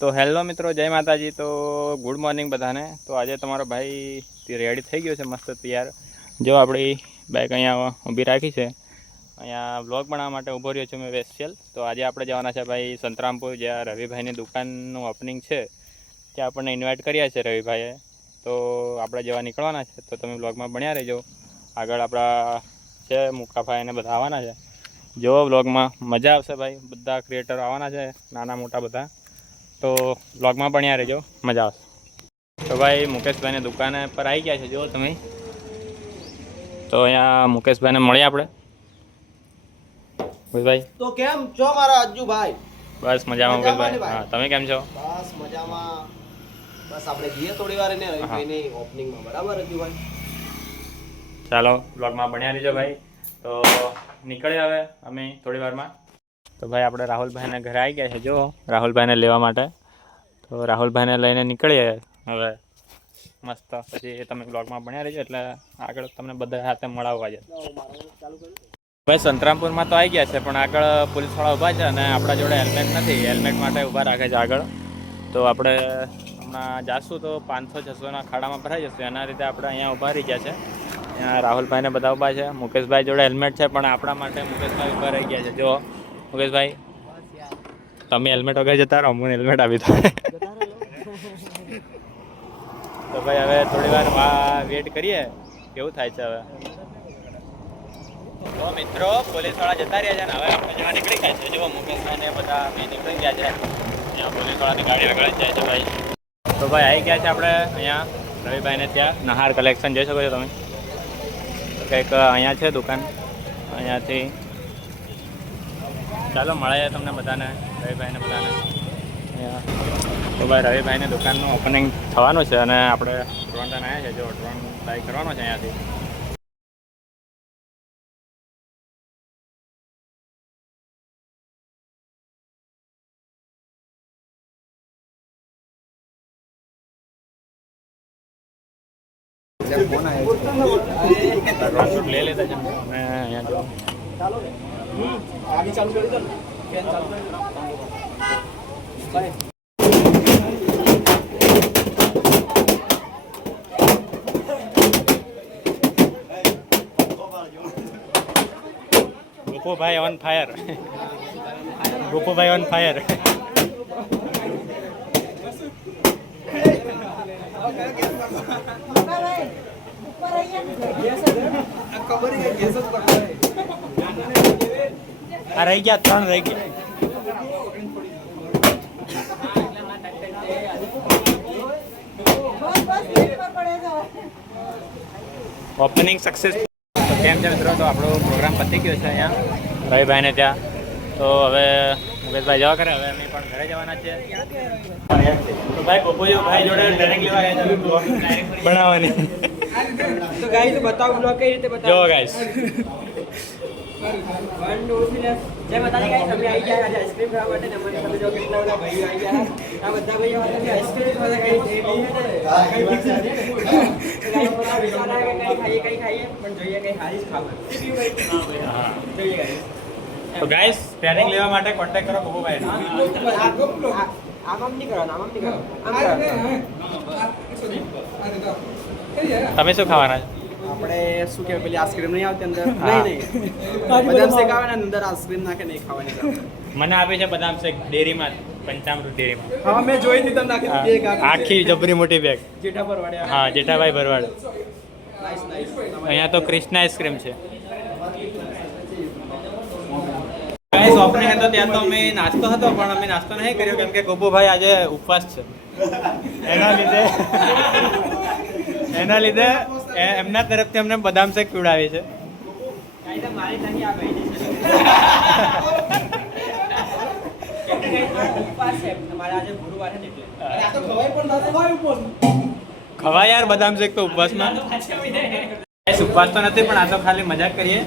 તો હેલો મિત્રો, જય માતાજી। તો ગુડ મોર્નિંગ બધાને। તો આજે તમારો ભાઈ રેડી થઈ ગયો છે મસ્ત તૈયાર। જો આપણી બાઇક અહીંયા ઊભી રાખી છે, અહીંયા વ્લોગ બનાવવા માટે ઊભો રહ્યો છું મેં સ્પેશિયલ। તો આજે આપણે જવાના છે ભાઈ સંતરામપુર, જ્યાં રવિભાઈની દુકાનનું ઓપનિંગ છે, ત્યાં આપણને ઇન્વાઇટ કર્યા છે રવિભાઈએ। તો આપણે જવા નીકળવાના છે, તો તમે વ્લોગમાં બન્યા રહેજો। આગળ આપણા છે મુકાભાઈ અને બધા આવવાના છે। જો વ્લોગમાં મજા આવશે ભાઈ, બધા ક્રિએટરો આવવાના છે, નાના મોટા બધા। તો વ્લોગમાં બન્યા રહેજો, મજા આવશે। તો ભાઈ મુકેશભાઈની દુકાને પર આવી ગયા છે, જુઓ તમે। તો અહીંયા મુકેશભાઈને મળીએ આપણે। ભાઈ તો કેમ છો મારા અજ્જુભાઈ? બસ મજામાં મુકેશભાઈ। હા, તમે કેમ છો? બસ મજામાં। બસ આપણે જઈએ થોડી વાર એને રવિભાઈની ઓપનિંગમાં, બરાબર અજ્જુભાઈ? ચાલો વ્લોગમાં બન્યા રહેજો ભાઈ। તો નીકળીએ હવે અમે થોડી વારમાં। તો ભાઈ આપણે રાહુલભાઈના ઘરે આવી ગયા છે, જો રાહુલભાઈને લેવા માટે। તો રાહુલભાઈને લઈને નીકળીએ હવે મસ્ત। પછી તમે બ્લોગમાં બન્યા રહેજો, એટલે આગળ તમને બધા હાથે મળાવવા છે। ભાઈ સંતરામપુરમાં તો આવી ગયા છે, પણ આગળ પોલીસવાળા ઊભા છે અને આપણા જોડે હેલ્મેટ નથી, હેલ્મેટ માટે ઊભા રાખે છે આગળ। તો આપણે હમણાં જાશું તો 500-600ના ખાડામાં ભરાઈ જશું, એના રીતે આપણે અહીંયા ઊભા રહી ગયા છે। અહીંયા રાહુલભાઈને બધા ઊભા છે, મુકેશભાઈ જોડે હેલ્મેટ છે, પણ આપણા માટે મુકેશભાઈ ઊભા રહી ગયા છે। જો મુકેશભાઈ, તમે હેલ્મેટ વગર જતા રહો, મને હેલ્મેટ આપી દો। તો ભાઈ હવે થોડી વાર વેટ કરીએ કેવું થાય છે હવે। તો મિત્રો પોલીસવાળા જતા રહ્યા છે ને હવે આપણે જવા નીકળી ગયા છે। જો મુકેશભાઈ ને બધા નીકળી ગયા છે, અહીંયા પોલીસવાળાની ગાડી વગર જાય છે ભાઈ। તો ભાઈ આવી ગયા છે આપણે અહીંયા રવિભાઈને ત્યાં નહાર કલેક્શન જોઈ શકો છો તમે। કંઈક અહીંયા છે દુકાન, અહીંયાથી ચાલો મળીએ તમને બધાને, રવિભાઈને બધાને અહીંયા। તો ભાઈ રવિભાઈની દુકાનનું ઓપનિંગ થવાનું છે અને આપણે ડ્રોન લઈને આવ્યા છે, જો ડ્રોન ફ્લાય કરવાનો છે અહીંયાથી। ડ્રોન શૂટ લઈ લેતા છે અને અહીંયા જો आगे चालू कर दो, फैन चालू कर दो बाय। Gopubhai on fire. Gopubhai on fire. आ रही क्या 3 रह गया। Opening success. તો કેમ છે મિત્રો, તો આપણો પ્રોગ્રામ પતી ગયો છે અહીંયા રવિભાઈને ત્યાં। તો હવે મુકેશભાઈ જવા કરે, હવે અમે પણ ઘરે જવાના છે। તો ભાઈ ગોપુભાઈ જોડે ટ્રેનિંગ લેવા ગયા છે બનાવવાની। तो गाइस बताओ ब्लॉग कई રીતે बताओ। જો ગાઈસ જય માતાજી ગાઈસ, અમે આવી ગયા આજે આઈસ્ક્રીમ ખાવા માટે। અમારી સાથે જો કેટલા બધા ભાઈઓ આવી ગયા, આ બધા ભાઈઓ સાથે આઈસ્ક્રીમ ખાવા ગાઈસ એ બહુ છે ગાઈસ બધા વિચાર આવે કે કઈ ખાઈએ પણ જોઈએ કઈ હારી જ ખાવા। હા જોઈએ ગાઈસ। તો ગાઈસ ટ્રેનિંગ લેવા માટે કોન્ટેક્ટ કરો ગોપુભાઈ। આમ નહીં કરો, આમ નહીં કરો, તમે શું ખાવાના છો? આપણે શું કહેવાય પેલી આઈસ્ક્રીમ નહીં આવતી અંદર? નહીં બદામ શેક આવે ને અંદર આઈસ્ક્રીમ નાખે નહીં ખાવાની। મને આપી છે બદામ શેક ડેરીમાં, પંચામૃત ડેરીમાં। હા મેં જોઈ હતી, તમને આખી બેગ આખી જબરી મોટી બેગ। જેઠા પર વાડે। હા, જેઠાભાઈ ભરવાડ। Nice nice. અહીંયા તો કૃષ્ણા આઈસ્ક્રીમ છે। ગાઈસ ઓપનિંગ હતો ત્યાં તો અમે નાસ્તો હતો, પણ અમે નાસ્તો નહીં કર્યો કેમ કે ગોપુભાઈ આજે ઉપવાસ છે। એના લીધે એમના તરફથી અમને બદામ શેક પીવડાવી છે। મારી નથી આ ભાઈ ખવાય યાર બદામ શેક તો ઉપવાસમાં। ઉપવાસ તો નથી, પણ આ તો ખાલી મજાક કરીએ।